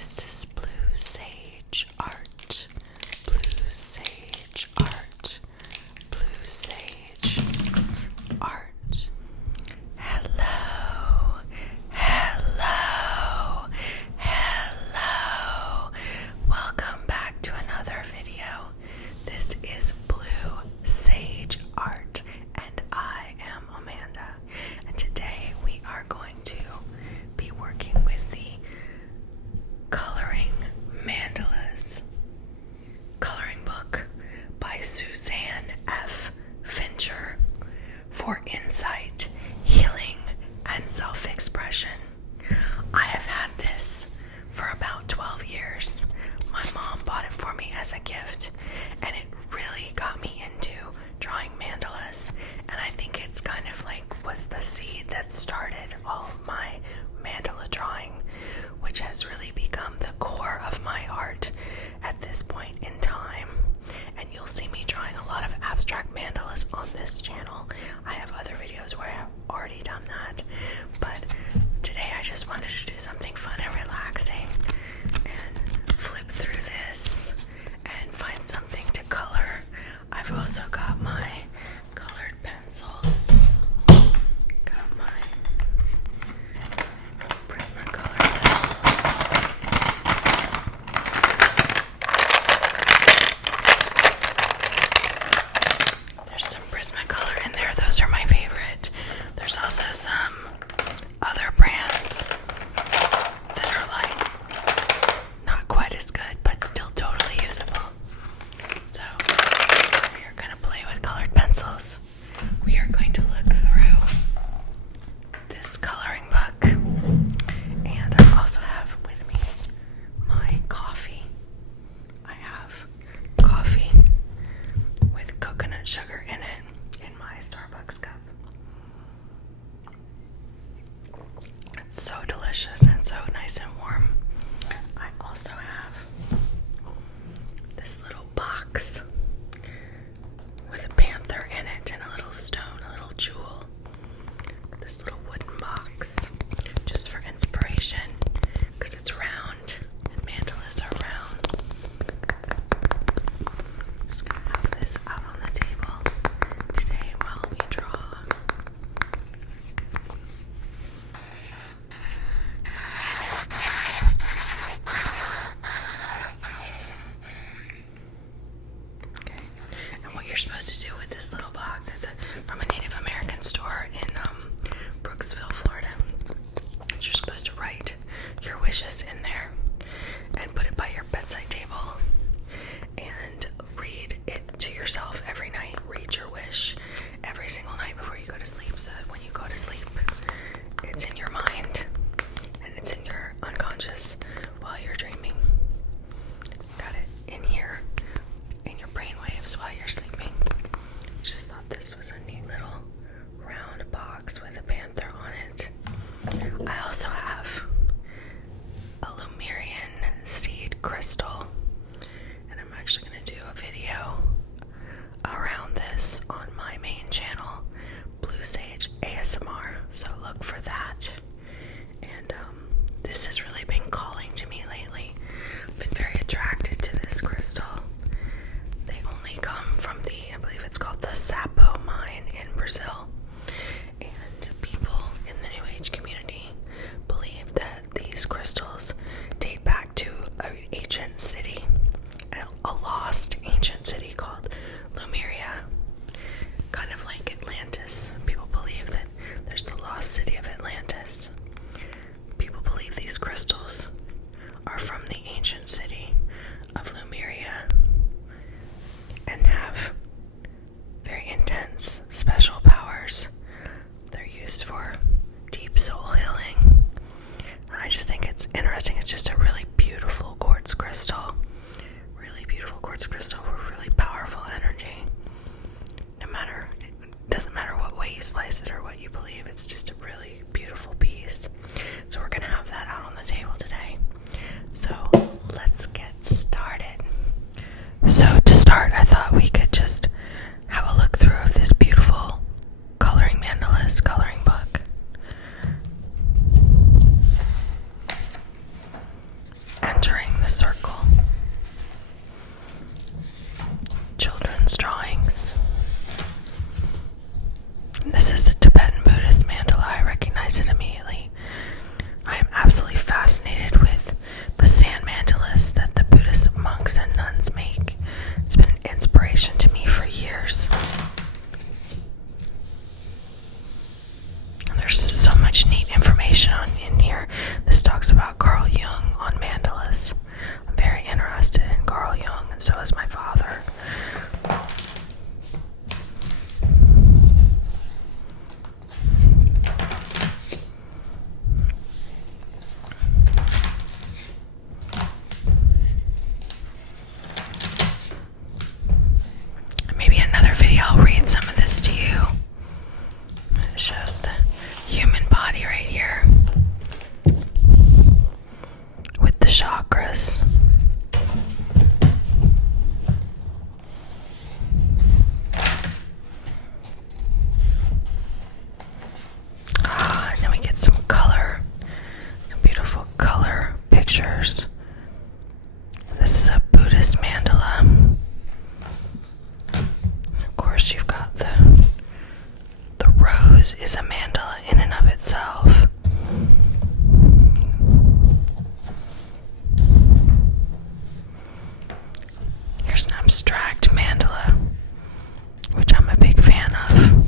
This is Blue Sage Art. Blue Sage Art. Blue Sage Art. Hello. Hello. Hello. Welcome back to another video. This is Blue Sage Art, and I am Amanda. And today we are going to be working with the Coloring Mandalas coloring book by Susanne F. Fincher for insight, healing, and self-expression. I have had this for about 12 years. My mom bought it for me as a gift, and it really got me into drawing mandalas, and I think it's kind of like was the seed that started all of my mandala drawing, which has really become the core of my art at this point in time. And you'll see me drawing a lot of abstract mandalas on this channel. I have other videos where I have already done that, but today I just wanted to do something fun and relaxing and flip through this and find something to color. I've also got my colored pencils. Got my Prismacolor pencils. There's some Prismacolor in there. Those are my favorite. There's also some other brands that are like not quite as good, but still totally usable. So we are going to play with colored pencils. We are going to look through this coloring book, and I also have with me my coffee. I have coffee with coconut sugar in it in my Starbucks cup. It's so delicious and so nice and warm. I also have this little box with a panther in it and a little stone, a little jewel. This little wooden box, just for inspiration, because it's round and mandalas are round. Just gonna have this out on the table today while we draw. Okay, and what you're supposed to do with this little box, it's from a Native American store in Brooksville, Florida. You're supposed to write your wishes in there and put it by your bedside table and read it to yourself every night. Read your wish every single night before you go to sleep, so that when you go to sleep, it's in your mind and it's in your unconscious while you're dreaming. Got it in here in your brain waves while you're sleeping. Just thought this was a neat little round box with a panther on it. I also have a Lemurian seed crystal, and I'm actually going to do a video around this on my main channel, Blue Sage ASMR, so look for that. And this has really been calling to me lately. I've been very attracted to this crystal. They only come from I believe it's called the Sapo mine in Brazil. And people in the New Age community believe that these crystals date back to an ancient city, a lost ancient city called Lemuria, kind of like Atlantis. People believe that there's the lost city of Atlantis. People believe these crystals are from the ancient city of Lemuria and have very intense special powers. They're used for deep soul healing. I just think it's interesting. It's just a really beautiful quartz crystal. Really beautiful quartz crystal with really powerful energy. Doesn't matter what way you slice it or what you believe, it's just a really beautiful piece. So we're gonna have that out on the table today. So let's get started. So to start, I thought we could just have a look through of this beautiful Coloring Mandalas coloring book. And chakras. And then we get some color, some beautiful color pictures. This is a Buddhist mandala. And of course, you've got the rose is a mandala in and of itself. Here's an abstract mandala, which I'm a big fan of.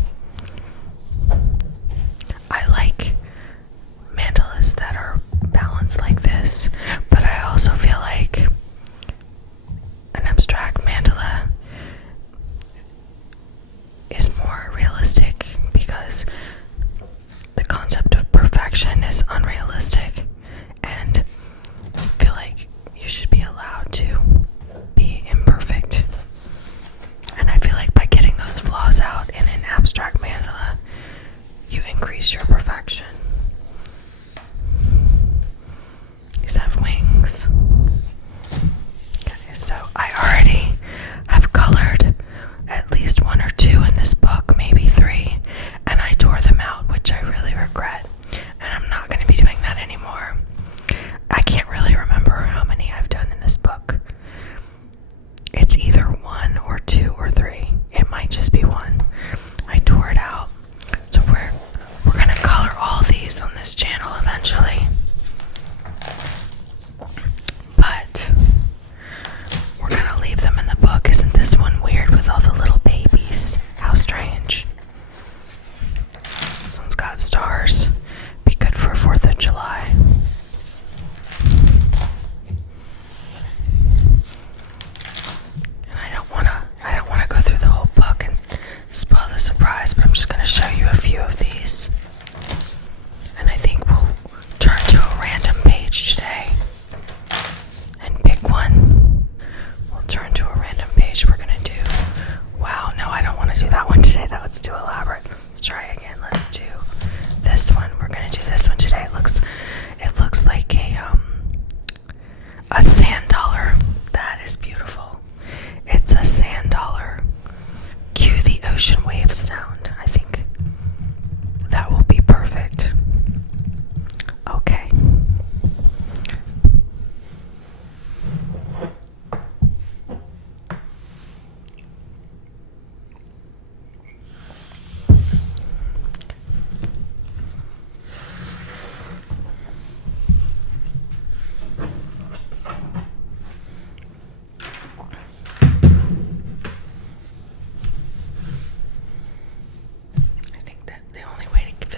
I like mandalas that are balanced like this, but I also feel like an abstract mandala is more realistic because the concept of perfection is unrealistic, and I feel like you should be allowed to be imperfect. And I feel like by getting those flaws out in an abstract mandala, you increase your perfection. These have wings. Okay, so I already have colored at least 1 or 2 in this book, maybe 3, and I tore them out, which I really regret, and I'm not going to be doing that anymore. I can't really remember how many I've done in this book. It's either 1 or 2 or 3. It might just be 1. I tore it out. So we're going to color all these on this channel eventually. But we're going to leave them in the book. Isn't this one weird with all the little babies? How strange. This one's got stars. Be good for 4th of July. And I don't want to go through the whole book and spoil the surprise, but I'm just going to show you a few of these. And I think we'll turn to a random page today and pick one. We'll turn to a random page. We're going to do, wow, no, I don't want to do that one today. That was too elaborate. Let's try again. Let's do this one. We're going to do this one today. It looks like a sand dollar. That is beautiful. It's a sand dollar. Cue the ocean wave sound. I think that will be perfect. Okay.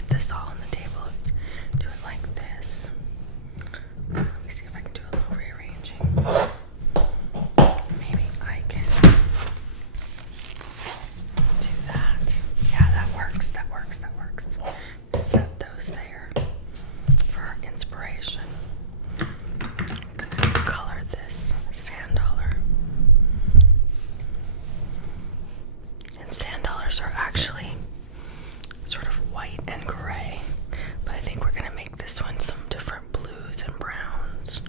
This all on the table. Let's do it like this. Let me see if I can do a little rearranging. Maybe I can do that. Yeah, that works. That works. Set those there for inspiration. I'm gonna color this sand dollar. And sand dollars are actually sort of white and gray, but I think we're going to make this one some different blues and browns.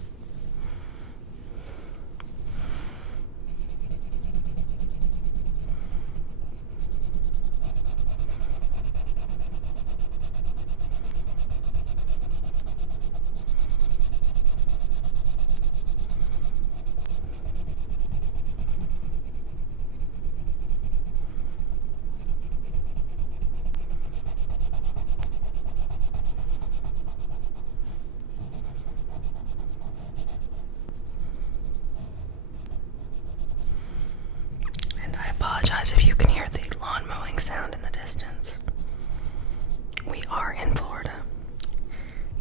If you can hear the lawn mowing sound in the distance. We are in Florida,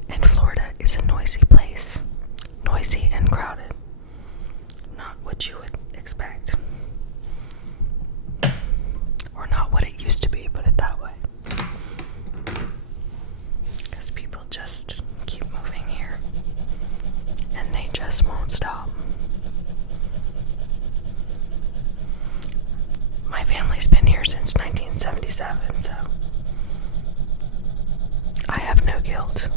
and Florida is a noisy place. Noisy and crowded. Not what you would expect. Or not what it used to be, put it that way. Because people just keep moving here, and they just won't stop. My family's been here since 1977, so I have no guilt.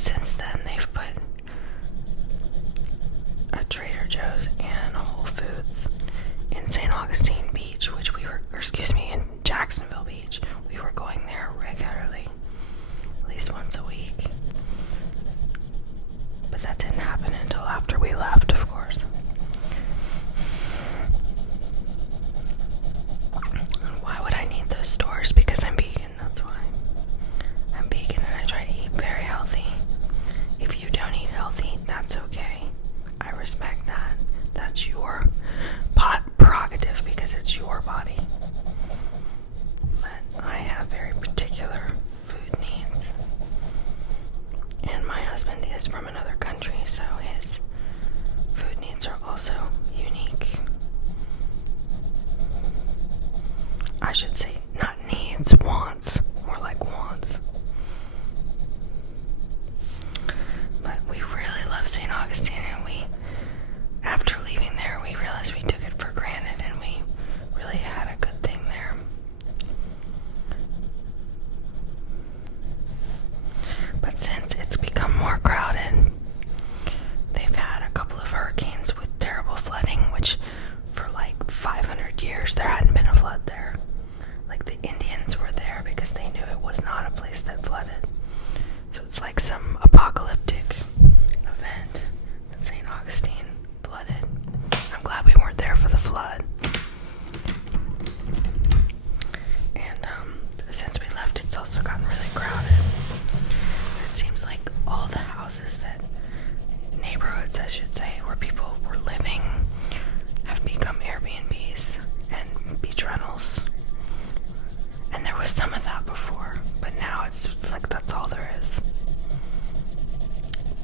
But since then, they've put a Trader Joe's and a Whole Foods in St. Augustine Beach, in Jacksonville Beach. We were going there regularly, at least once a week. But that didn't happen until after we left, of course. Why would I need those stores? Because I'm vegan, that's why. I'm vegan and I try to eat very healthy. If you don't eat healthy, that's okay. I respect that. That's your prerogative because it's your body. But I have very particular food needs. And my husband is from another country, so his food needs are also unique. I should say not needs, wants. More like wants. But we really love St. Augustine, and after leaving there, we realized we took it for granted, and we really had a good thing there. But since it's become more crowded, they've had a couple of hurricanes with terrible flooding, which for like 500 years there hadn't been a flood there. Like the Indians were there because they knew it was not a place that flooded. So it's like some apocalyptic event that St. Augustine flooded. I'm glad we weren't there for the flood. And since we left, it's also gotten really crowded. It seems like all the neighborhoods, I should say, where people were living have become Airbnbs and beach rentals. And there was some of that before, but now it's just like that's all there is.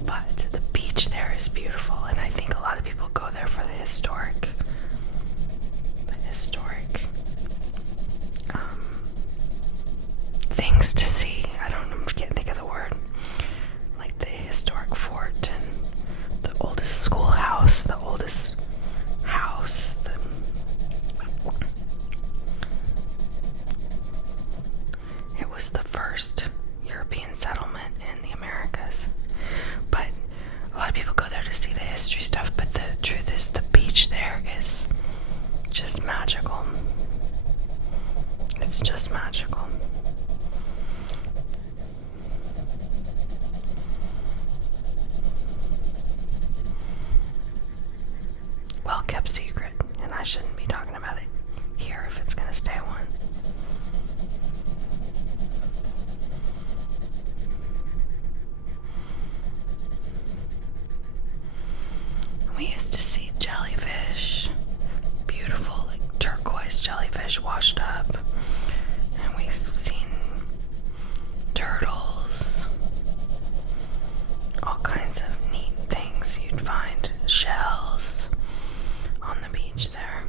But the beach there is beautiful, and I think a lot of people go there for the historic things to see. Can't think of the word. Like the historic fort and the oldest schoolhouse, the oldest house. It was the first European settlement in the Americas. But a lot of people go there to see the history stuff, but the truth is the beach there is just magical. It's just magical. Well kept secret, and I shouldn't be talking about it here if it's gonna stay one. We used to see jellyfish, beautiful like turquoise jellyfish washed up, and we've seen turtles, all kinds of neat things you'd find, shells on the beach there.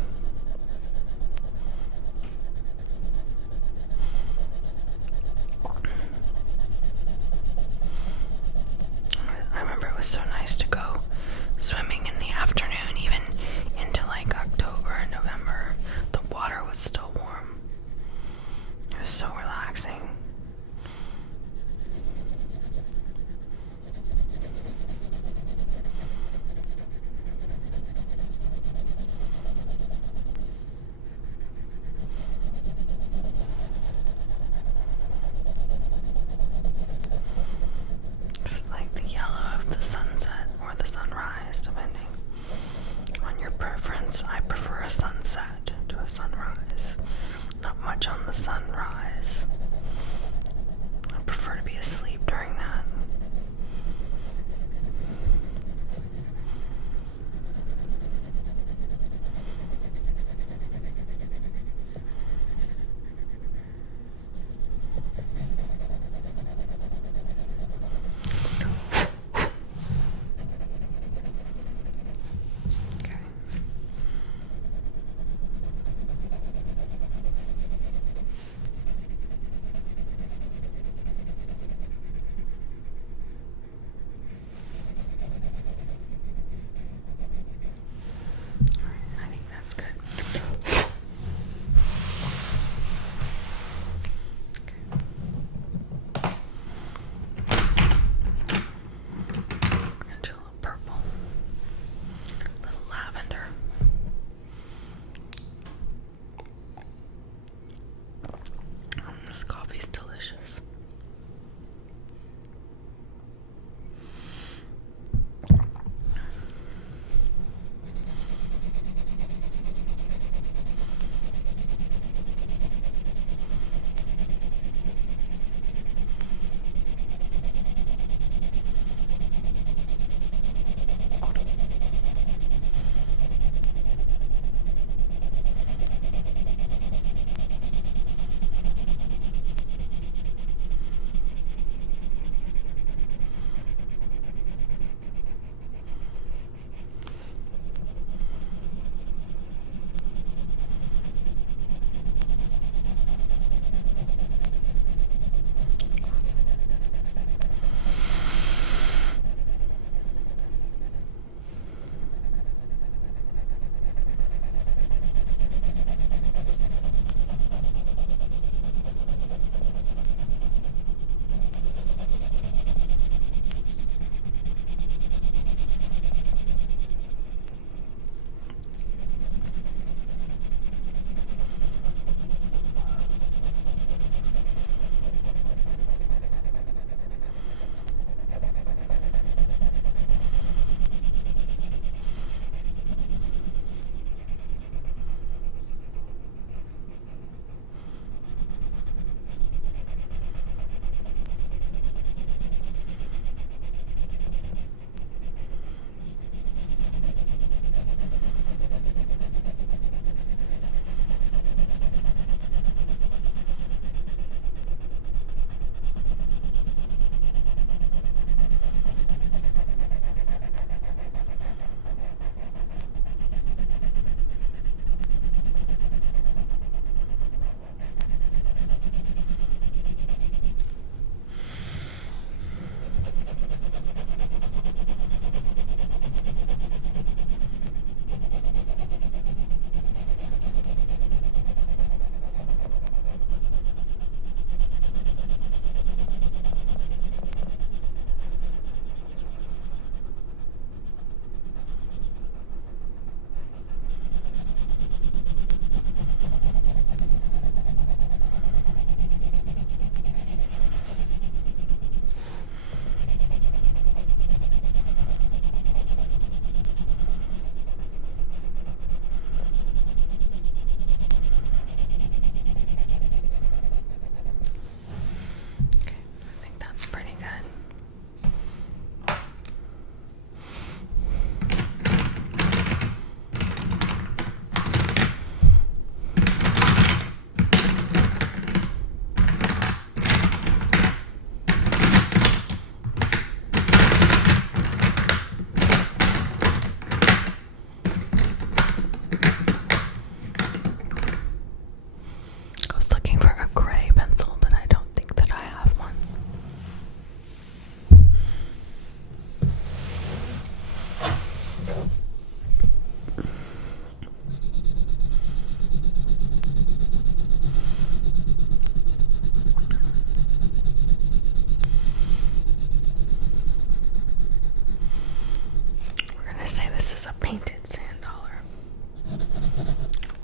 painted sand dollar.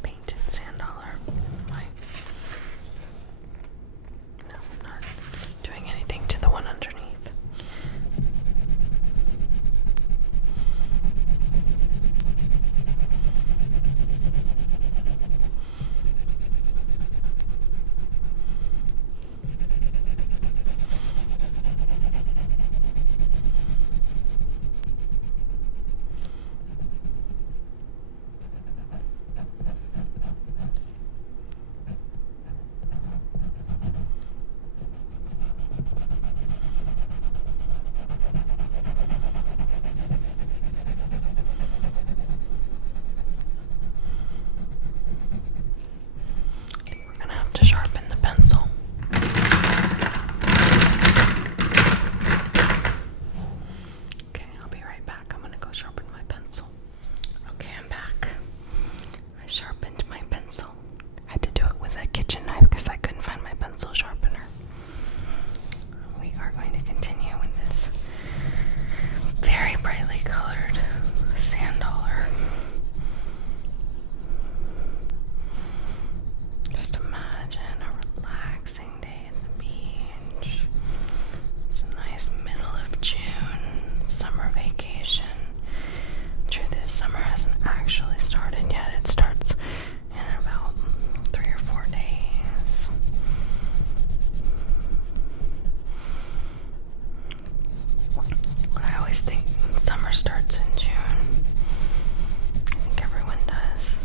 Painted sand dollar. No, I'm not doing anything to the one underneath. To sharpen the pencil. Okay, I'll be right back. I'm gonna go sharpen my pencil. Okay, I'm back. I sharpened my pencil. I had to do it with a kitchen knife because I couldn't find my pencil sharpener. We are going to continue with this very brightly colored sand dollar. Just imagine a relaxing day at the beach. It's a nice middle of June, summer vacation. Truth is, summer hasn't actually started yet. It starts in about 3 or 4 days. But I always think summer starts in June. I think everyone does.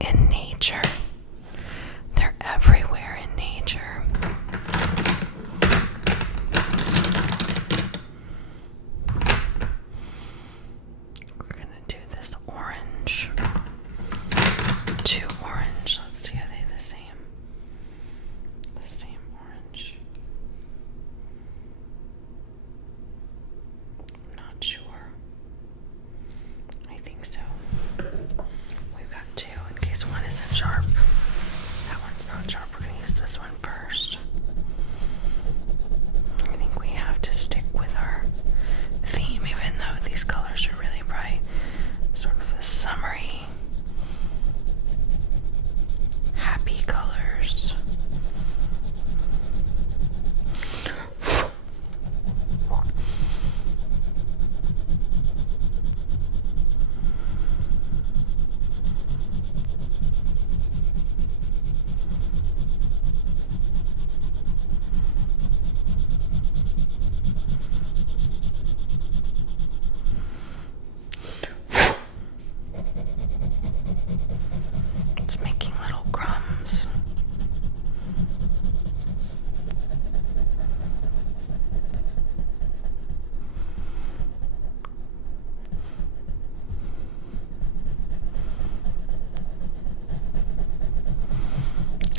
In nature. They're everywhere in nature. We're gonna do this orange. 2 orange. Let's see, are they the same? The same orange. I'm not sure. I think so. We've got 2 in case one isn't sharp. That one's not sharp. We're going to use this one first. I think we have to stick with our theme, even though these colors are really bright. Sort of a summery, happy colors.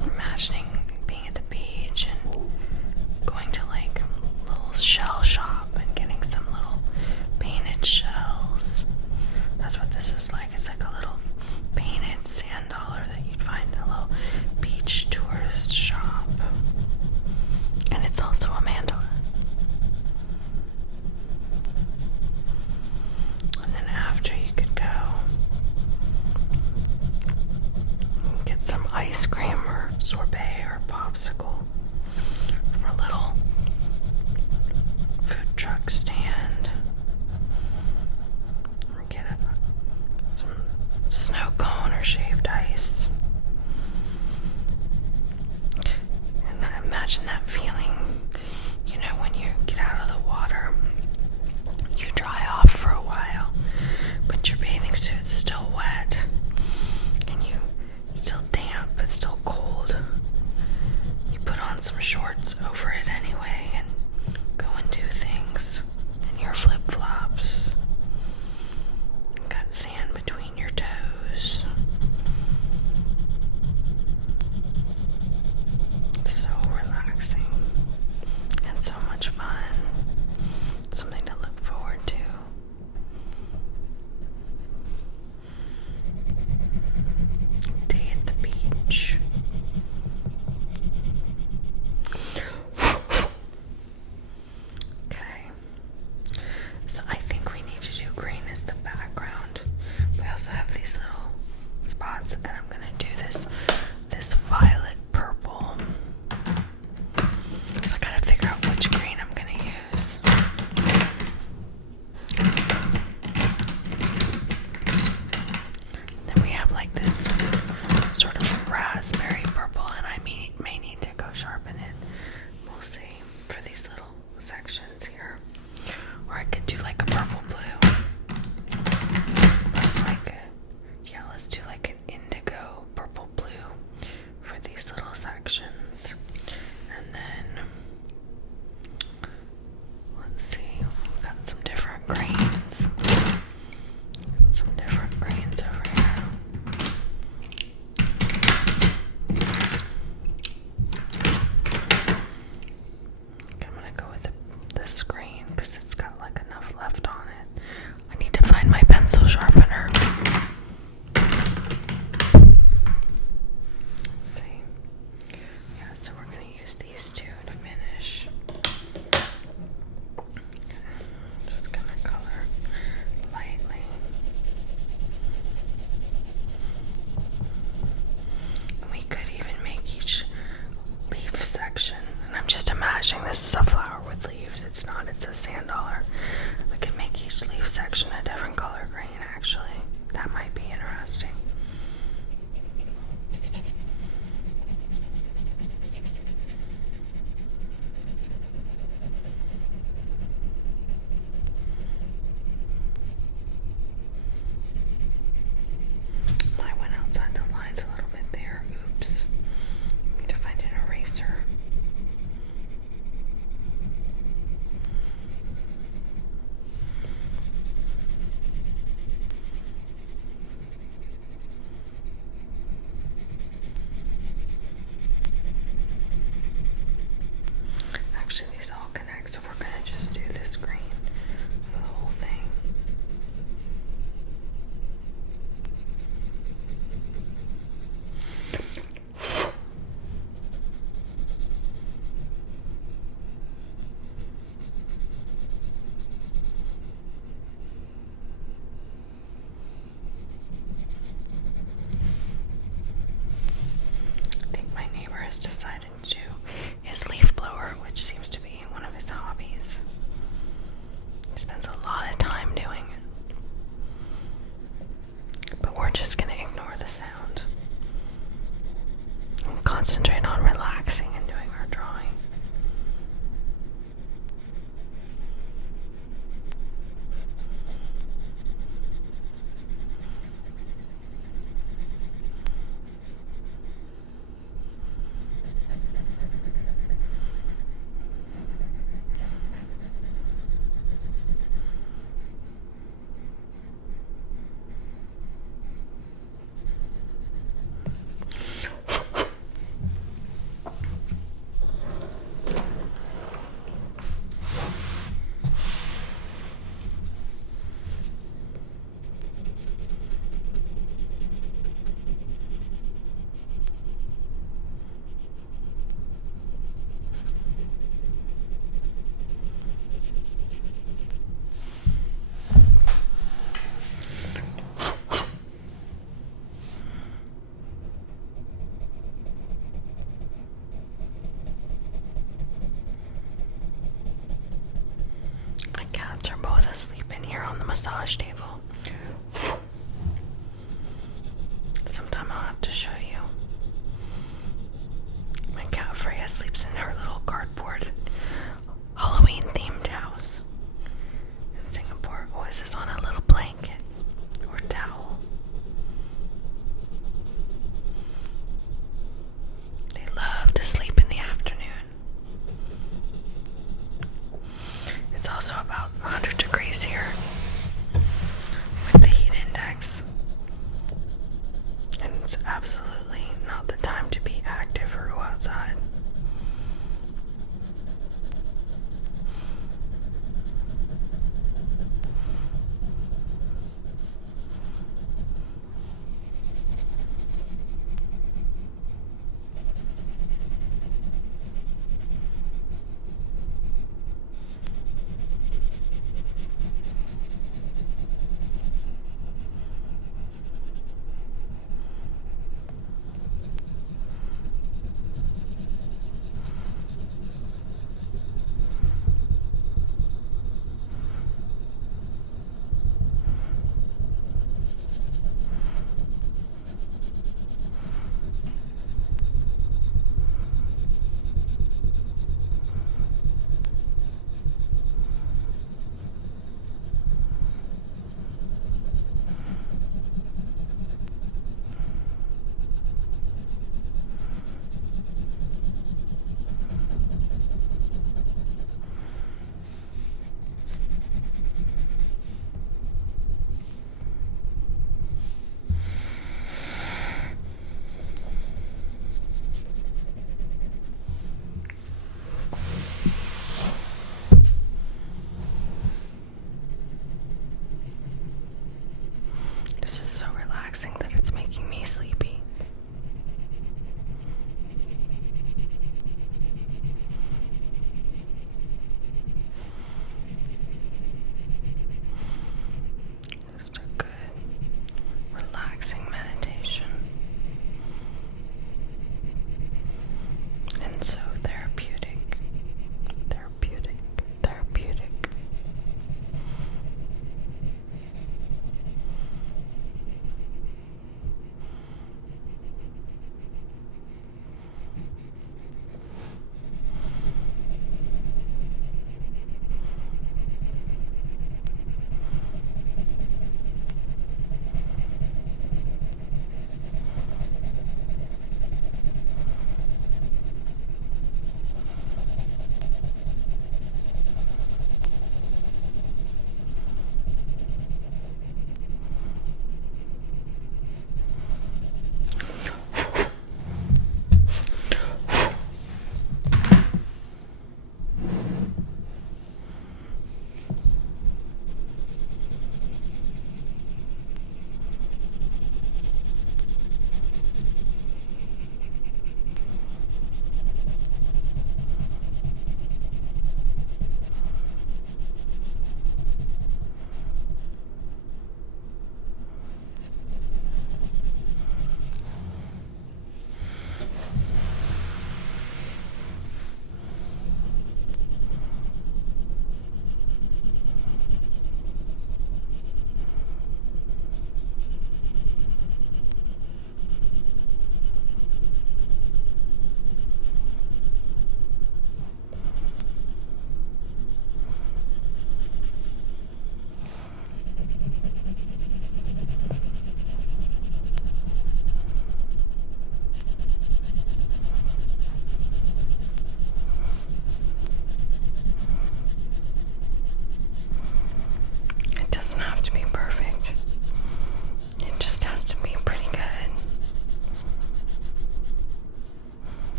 Imagining being at the beach and going to like a little shell shop and getting some little painted shells. That's what this is like. It's like a little painted sand dollar that you'd find in a little beach tourist shop. And it's also a mandala. And then after you could go and get some ice cream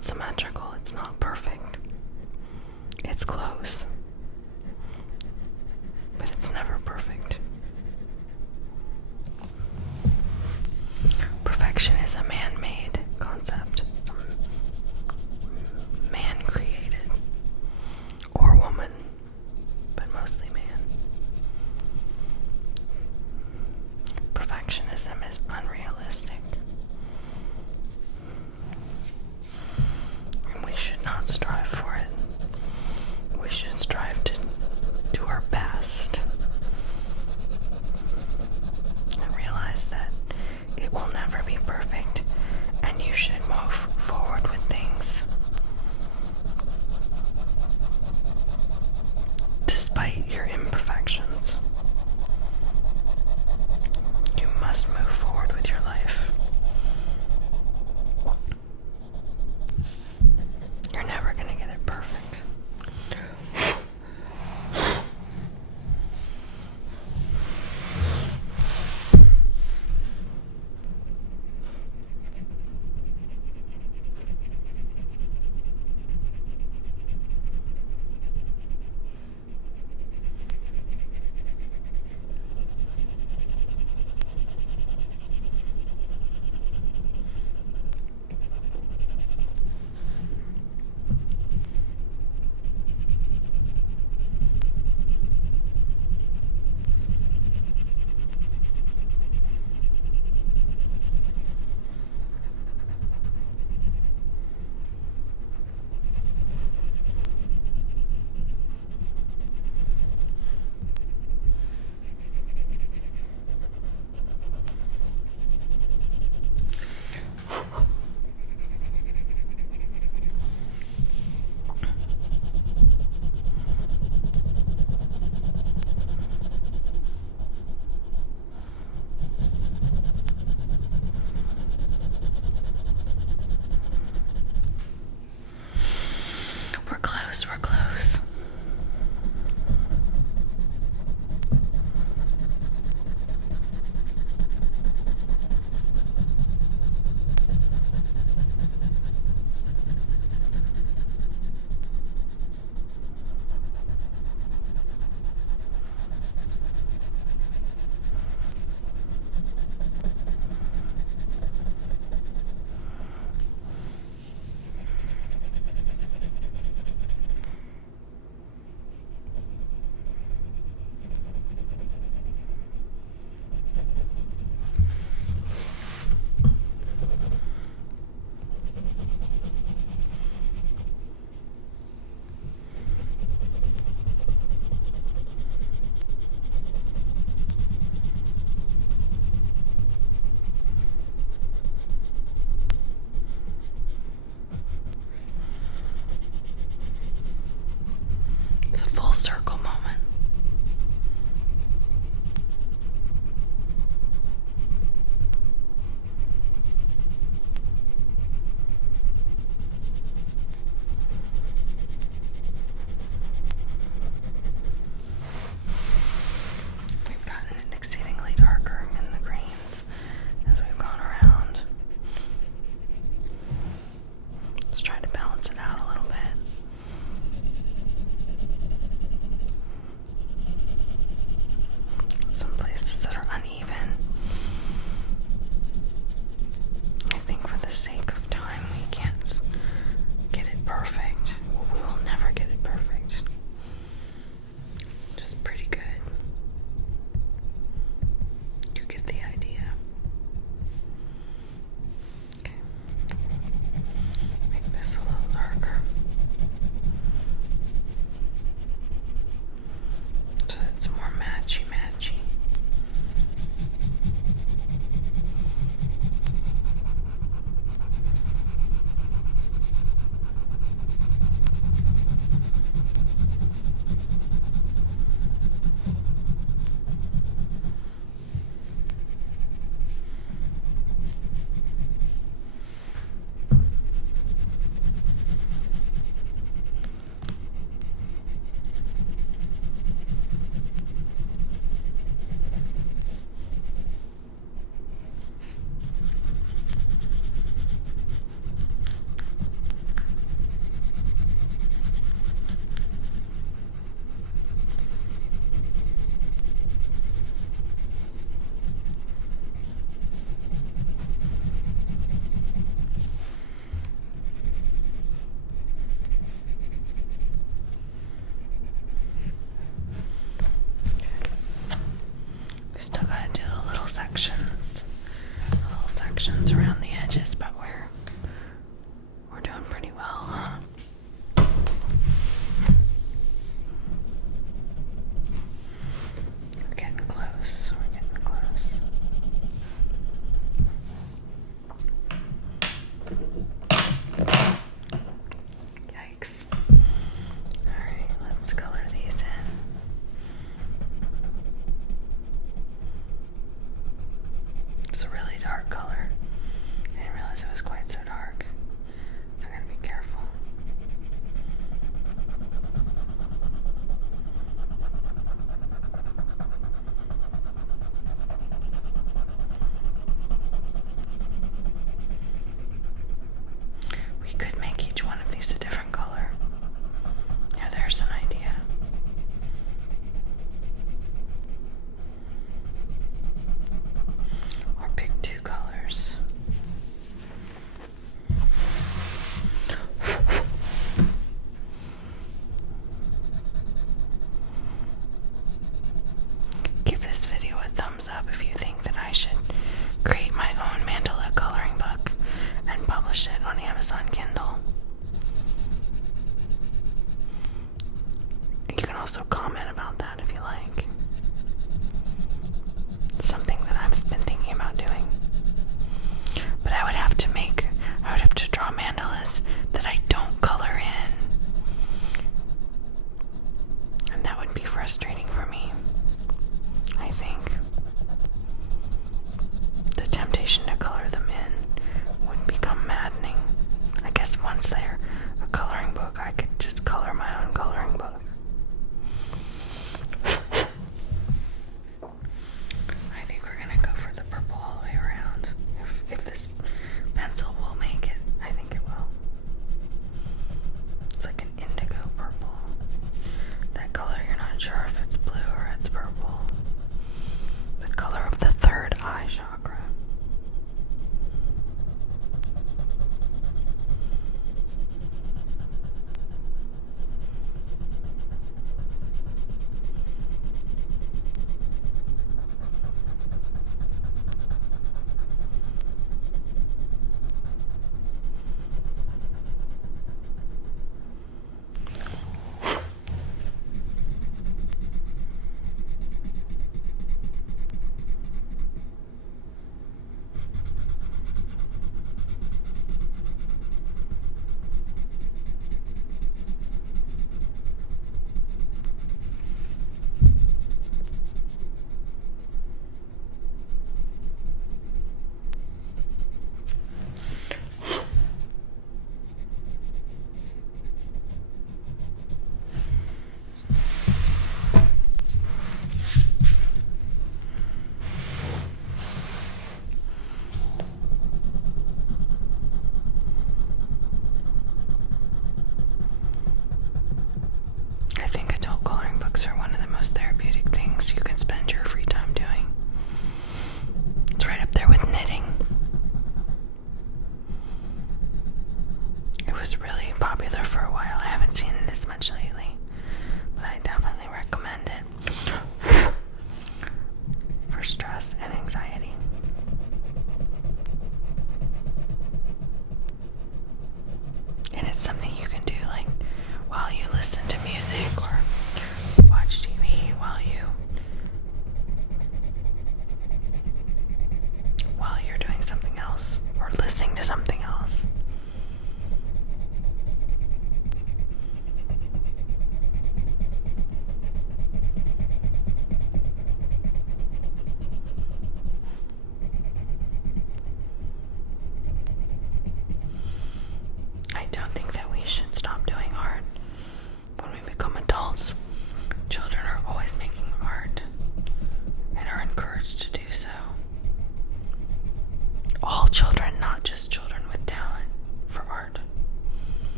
not symmetrical, it's not perfect. It's close, but it's never perfect. Perfection is a man-made concept. It's man-created, or woman, but mostly man. Perfectionism is unrealistic, and we should not strive for it. We should around the edges, but we're doing pretty well, huh? We're getting close. We're getting close. Yikes. Alright, let's color these in. It's a really dark color. I didn't realize it was quite so dark. So I'm gonna be careful. We could make each one of these a different color. Yeah, there's an idea. Or pick two colors. Give this video a thumbs up if you think that I should create my own mandala coloring book and publish it on Amazon Kindle. You can also comment about that if you like. It's something that I've been thinking about doing. But I would have to draw mandalas that I don't color in. And that would be frustrating for me, I think. The temptation to color them in would become maddening. I guess once they're a coloring book, I could just color my own coloring book. I think we're gonna go for the purple all the way around. If this pencil will make it, I think it will. It's like an indigo purple. That color, you're not sure if it's blue or it's purple. The color of the third eye chakra.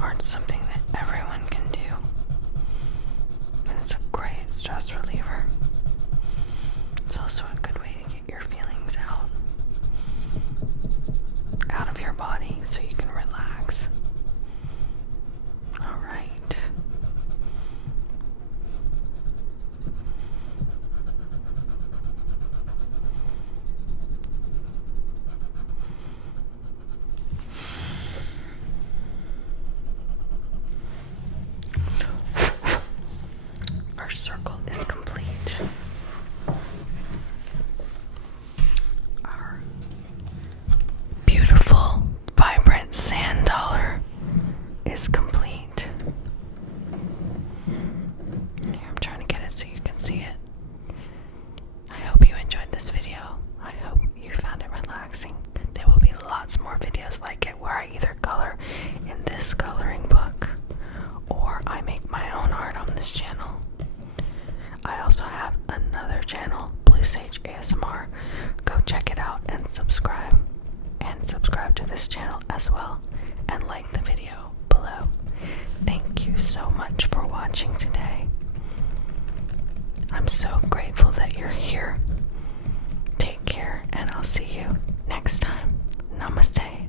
Art's something that everyone can do. stress reliever. It's also a good way to get your feelings out of your body so you can relax. All right. Our circle is complete. Our beautiful, vibrant sand dollar is complete. Here, I'm trying to get it so you can see it. I hope you enjoyed this video. I hope you found it relaxing. There will be lots more videos like it where I either color in this coloring book or I make my own art on this channel. I also have another channel, Blue Sage ASMR. Go check it out and subscribe. And subscribe to this channel as well. And like the video below. Thank you so much for watching today. I'm so grateful that you're here. Take care, and I'll see you next time. Namaste.